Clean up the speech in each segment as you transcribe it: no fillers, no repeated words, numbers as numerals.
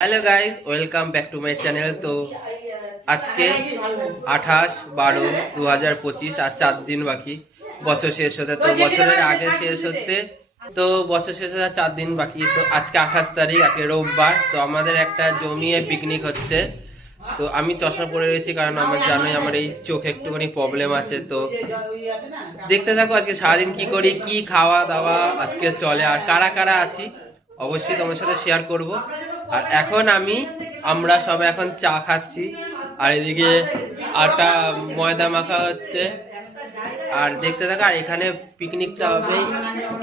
Hello guys, welcome back to my channel. তো আজকে 28/12/2025 আর 4 দিন বাকি বছর শেষ হতে। তো বছরের আগে শেষ হতে বছর শেষ হতে 4 দিন বাকি। তো আজকে 28 তারিখ, আজকে রোববার। তো আমাদের একটা জমিয়ে পিকনিক হচ্ছে। তো আমি চশমা পরে রয়েছি কারণ আমার জানোই আমার এই চোখে একটুখানি প্রবলেম আছে। তো দেখতে থাকো আজকে সারাদিন কি করি, কি খাওয়া দাওয়া আজকে চলে, আর কারা কারা আছি অবশ্যই তোমার সাথে শেয়ার করব। আর এখন আমরা সবাই এখন চা খাচ্ছি, আর এদিকে আটা ময়দা মাখা হচ্ছে। আর দেখতে থাকো। আর এখানে পিকনিকটা হবে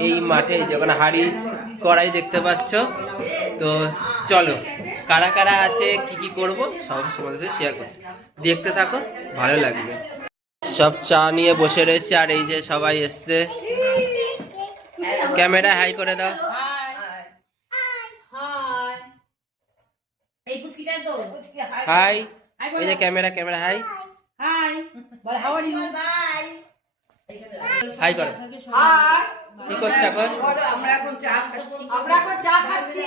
এই মাঠে, যেখানে হাড়ি কড়াই দেখতে পাচ্ছ। তো চলো, কারা কারা আছে, কি কি করব সব তোমাদের সাথে শেয়ার করছি। দেখতে থাকো, ভালো লাগবে। সব চা নিয়ে বসে রয়েছে, আর এই যে সবাই এসছে। ক্যামেরা হাই করে দাও। হাই, এই যে ক্যামেরা হাই হাই করো। কি করছো এখন? চা খাচ্ছি।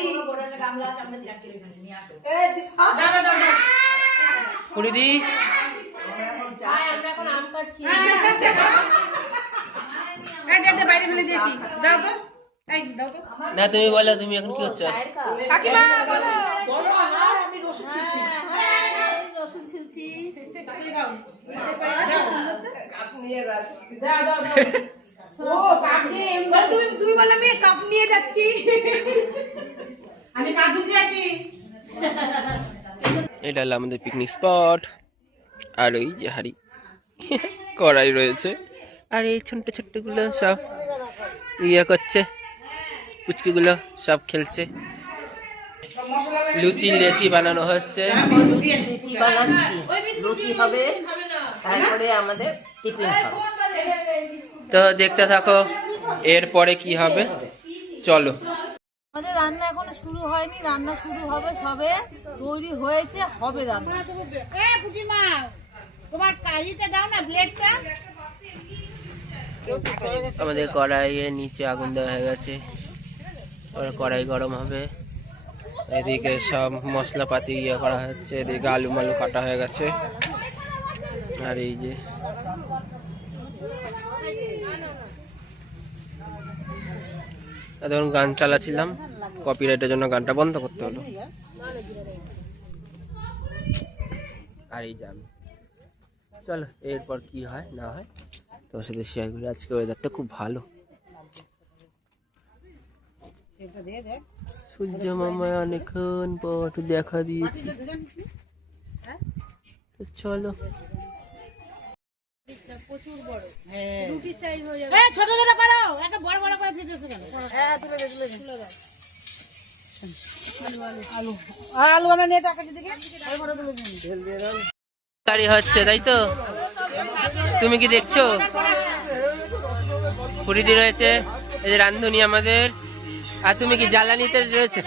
কুড়িদি না, তুমি বলো, তুমি এখন কি করছো? রসুন ছিলছি। তুই বল, আমি কাপ নিয়ে যাচ্ছি। আমি কাপ ধুতে যাচ্ছি। এটা হলো আমাদের পিকনিক স্পট। আর ওই যে হাড়ি কড়াই রয়েছে, আর এই ছোট্ট ছোট্ট গুলো সব ইয়ে করছে, পুচকিগুলো সব খেলছে। লুচি লেচি বানানো হচ্ছে। তো দেখতে থাকো এরপরে কি হবে, চলো। আমাদের রান্না এখনো শুরু হয়নি, রান্না শুরু হবে সবে, তৈরি হয়েছে, হবে রান্না। তোমার কালিটা দাও না, ব্লেডটা। আমাদের কড়াইয়ের নিচে আগুন দেওয়া হয়ে গেছে, কড়াই গরম হবে। এদিকে সব মশলাপাতি ইয়ে করা হচ্ছে, এদিকে আলু মালু কাটা হয়ে গেছে। আর এই যে এতক্ষণ গান চালাচ্ছিলাম, কপিরাইটের জন্য গানটা বন্ধ করতে হলো। আর এই যে চলো এরপর কি হয় না হয় তোমার সাথে শেয়ার করি। আজকে ওয়েদারটা খুব ভালো, সূর্য মামা অনেকক্ষণ পর দেখা দিয়েছি। চলো, প্রচুর বড় রুটি সাইজ হয়ে যাবে। ছোট ছোট করো, একটা বড় বড় করে দিতেছো কেন? হ্যাঁ, তুলে দে আলু আলু আমরা নিয়ে টাকা দিকে তরকারি হচ্ছে, তাই তো? তুমি কি দেখছো? পুরিদি রয়েছে, এই যে রান্ধুনি আমাদের। আর তুমি কি জ্বালানিতে রয়েছে?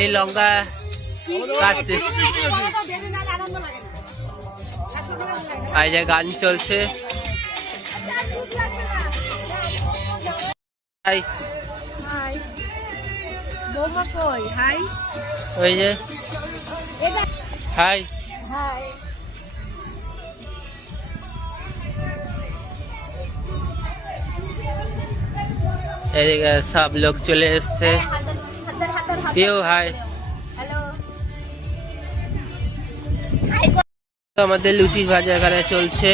এই লঙ্কা কাটছে, এই যে গান চলছে। হাই বৌমা কই? হাই, ওই যে হাই। হাই। এদিকে সব লোক চলে এসছে। কেউ হাই। আমাদের লুচি ভাজা এখানে চলছে,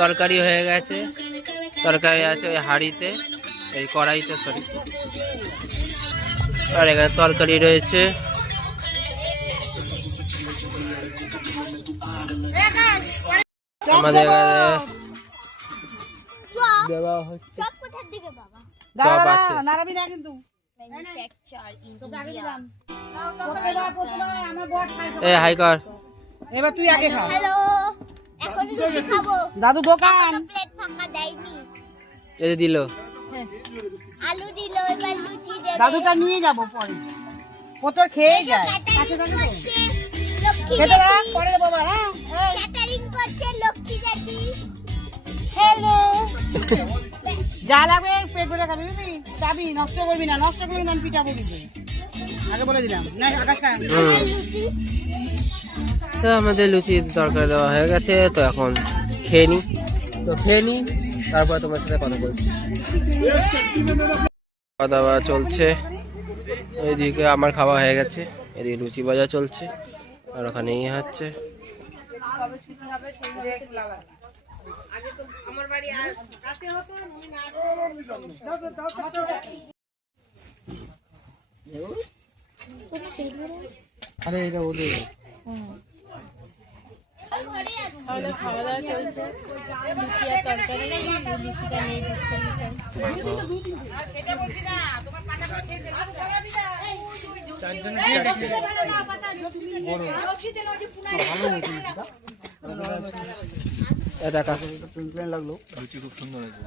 তরকারি হয়ে গেছে, তরকারি আছে ওই হাঁড়িতে, এই কড়াইতে, সরি। আর এখানে তরকারি রয়েছে। আমাদের দেওয়া হচ্ছে, চপ আছে। নাড়াবি না কিন্তু। এ হাই কর। এবার তুই আগে খা। হ্যালো, এখন লুচি খাবো। দাদু দোকান। প্লেট ফাঁকা দেয়নি। এই দিল, আলু দিল, এবার লুচি দেবে। দাদুটা নিয়ে যাব পরে, ও তো খেয়ে যায়। ক্যাটারিং করছে লক্ষ্মী খেতে জেঠি। পরে দেবো বাবা। হ্যাঁ, ক্যাটারিং করছে লক্ষ্মী জেঠি। হ্যালো। যা লাগবে পেট ভরে খাবি বুঝলি, যাবি নষ্ট করবি না, নষ্ট করবি না আমি পিঠা করবি আগে বলে দিলাম না। আকাশ খায় তো আমাদের লুচির তরকারি দেওয়া হয়ে গেছে, তো এখন খেয়ে নিই। তারপর তোমার সাথে কথা বলছি। খাওয়া দাওয়া চলছে, এইদিকে আমার খাওয়া হয়ে গেছে, এদিকে লুচি ভাজা চলছে, আর ওখানে ইয়ে হচ্ছে। আরে এটা ওদের আমাদের খাওয়া দাওয়া চলছে, লুচি আর তরকারি। লুচিটা নিয়ে ঢুকতে লাগলো, লুচি খুব সুন্দর হয়েছে।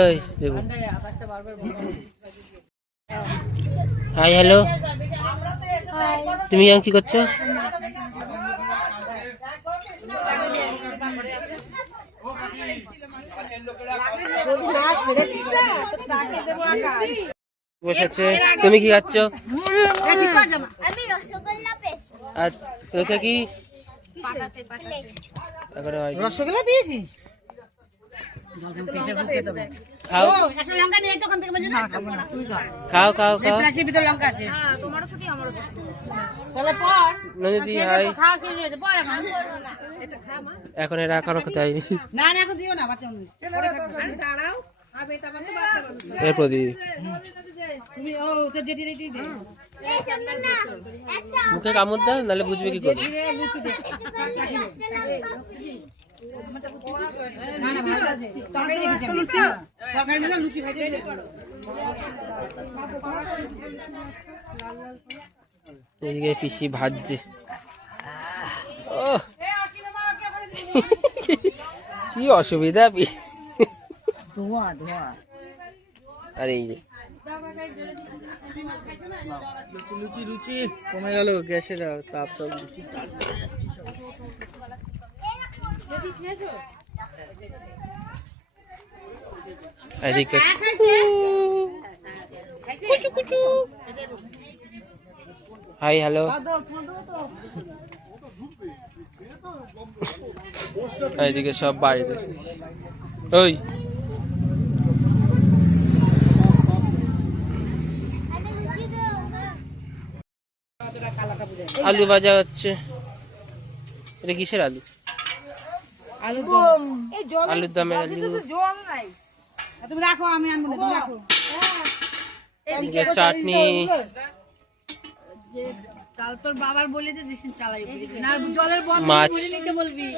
এই দেখুন, হাই হ্যালো, তুমি এখন কি করছো? বসেছে, তুমি কি খাচ্ছ? আমি রসগোল্লা পেয়েছি। আর তোকে কি রসগোল্লা পেয়েছিস? খাও খাও খাও খাও। প্লাস্টিকের ভিতরে লঙ্কা আছে, তাহলে পর নদী হাই, খাওয়া শেষ হয়েছে, পর এখন এরা এখনো খেতে হয়নি। না না এখন দিও না, বাচ্চা মানুষ দাঁড়াও খাবে, তারপর তো বাচ্চা মানুষ এর প্রদীপ তুমি ও তো যেটি রেডি দে এই শোনো না, একটা মুখে কামড় দাও, নাহলে বুঝবে কি করে। না না ভালো আছে, তরকারি রেখেছি লুচি, তরকারি মানে লুচি ভেজে দে। এদিকে পিসি ভাজছে। ও কি অসুবিধা, ধোয়া ধোয়া। আর এই যে লুচি লুচি কমে গেল, গ্যাসের তাপ তো এদিকে হাই হ্যালো, এইদিকে সব বাড়িতে। ওই আলু ভাজা হচ্ছে, এটা কিসের আলু? আলুর দামের আলু। তুমি রাখো, আমি আনবো না, তুমি রাখো। এদিকে চাটনি, তোর বাবার বলে যে চালাই না, জলের মাছ। নিতে বলবি।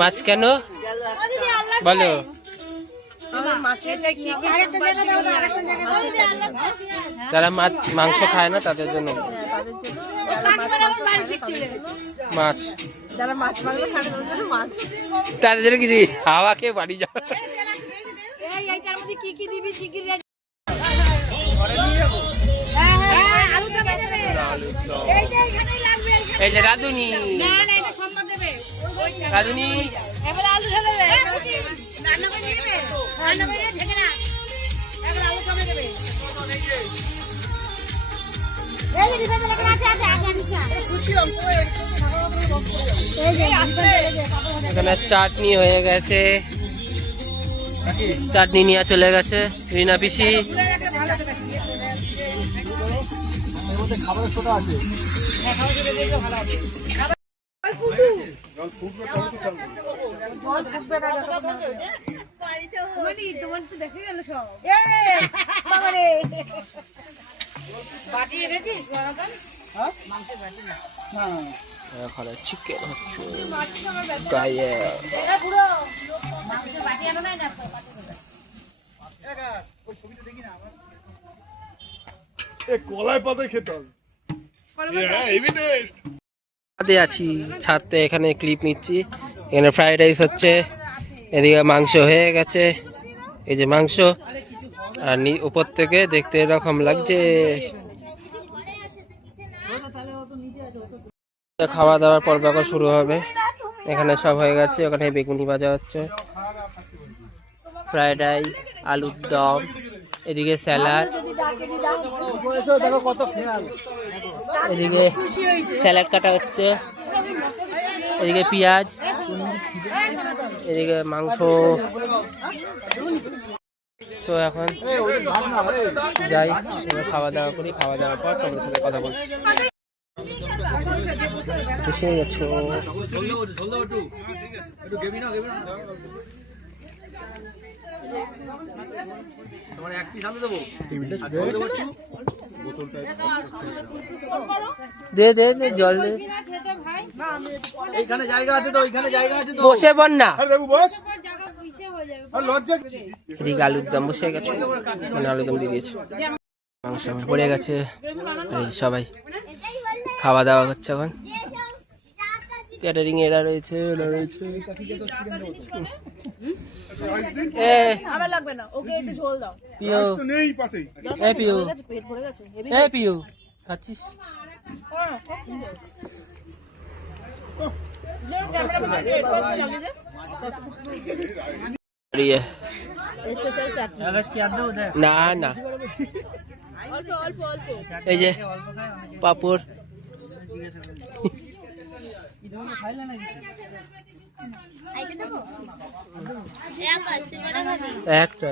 মাছ কেন বলো? যারা মাছ মাংস খায় না তাদের জন্য মাছ, যারা মাছ মারবে তাদের জন্য মাছ। তাদের জন্য কিছু হাওয়াকে বাড়ি যাও। এইটার মধ্যে কি কি দিবি শিগগির এই যে রাধুনি, রাধুনি এখানে চাটনি হয়ে গেছে, চাটনি নিয়ে চলে গেছে রিনা পিসি। খাবারের ছোটা আছে। এখানে চিকেন হচ্ছে গায়ে। কলাই পাতায় খেতে হবে। ছাদে আছি, ছাদতে এখানে ক্লিপ নিচ্ছি। এখানে ফ্রাইড রাইস হচ্ছে, এদিকে মাংস হয়ে গেছে, এই যে মাংস, আর উপর থেকে দেখতে এরকম লাগছে। খাওয়া দাওয়ার পর্ব এখন শুরু হবে। এখানে সব হয়ে গেছে, ওখানে বেগুনি ভাজা হচ্ছে। ফ্রাইড রাইস, আলুর দম, এদিকে স্যালাড, এদিকে স্যালাড কাটা হচ্ছে, এদিকে পেঁয়াজ, এদিকে মাংস। তো এখন যাই, এবার খাওয়া দাওয়া করি, খাওয়া দাওয়ার পর তোমাদের সাথে কথা বলছি। এসে গেছো? দে দে দে, জল দে। এইখানে জায়গা আছে তো, ওইখানে জায়গা আছে তো। বসে পড় না। লজ্জা এদিকে আলুর দম বসে গেছে, মানে আলুর দম দিয়ে দিয়েছে, মাংস পড়ে গেছে। এই সবাই খাওয়া দাওয়া করছে এখন। ক্যাটারিং এরা রয়েছে, এরা রয়েছে। পিও, পিও, পিও, খাচ্ছিস? না না, এই যে পাপড়, একটা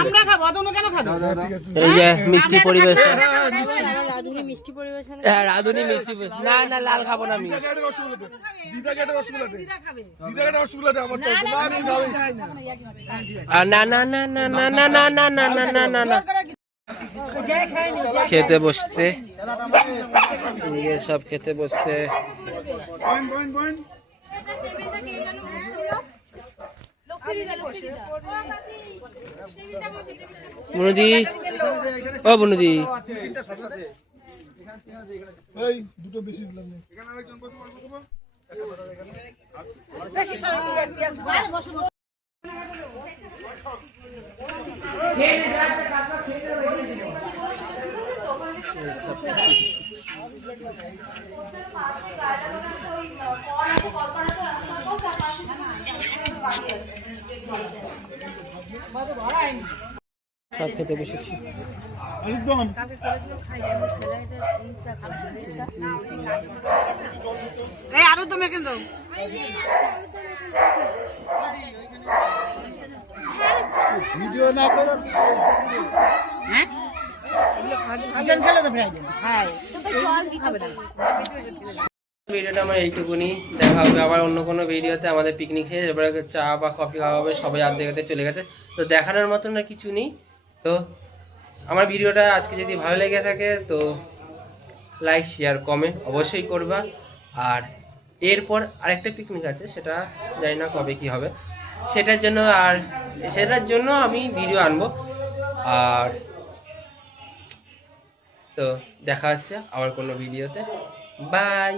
আমরা খাবো, অত কেন খাবো? এই যে মিষ্টি পরিবেশ। রাধুনি মিষ্টি পরিবেশন। হ্যাঁ, রাধুনি মিষ্টি না না, লাল খাবো না আমি। না না না না না না না না না না না না না। খেতে বসছে, এদিকে সব খেতে বসছে। বুনুদি, ও বুনুদি, সব খেতে বসেছি। এই আলুর দম মেখে দাও। ভিডিও না করো। হ্যাঁ, ভীষণ খেলে তো ফ্রাইড হ্যাঁ, খাবে না। ভিডিওটা আমার এইটুকুনি, দেখা হবে আবার অন্য কোনো ভিডিওতে। আমাদের পিকনিক শেষ, এবারে চা বা কফি খাওয়া হবে, সবাই আর্ধেক চলে গেছে। তো দেখানোর মতন আর কিছু নেই। তো আমার ভিডিওটা আজকে যদি ভালো লেগে থাকে তো লাইক, শেয়ার, কমেন্ট অবশ্যই করবা। আর এরপর আরেকটা পিকনিক আছে, সেটা জানি না কবে কি হবে, সেটার জন্য আমি ভিডিও আনবো। আর তো দেখা হচ্ছে আবার কোনো ভিডিওতে। বাই।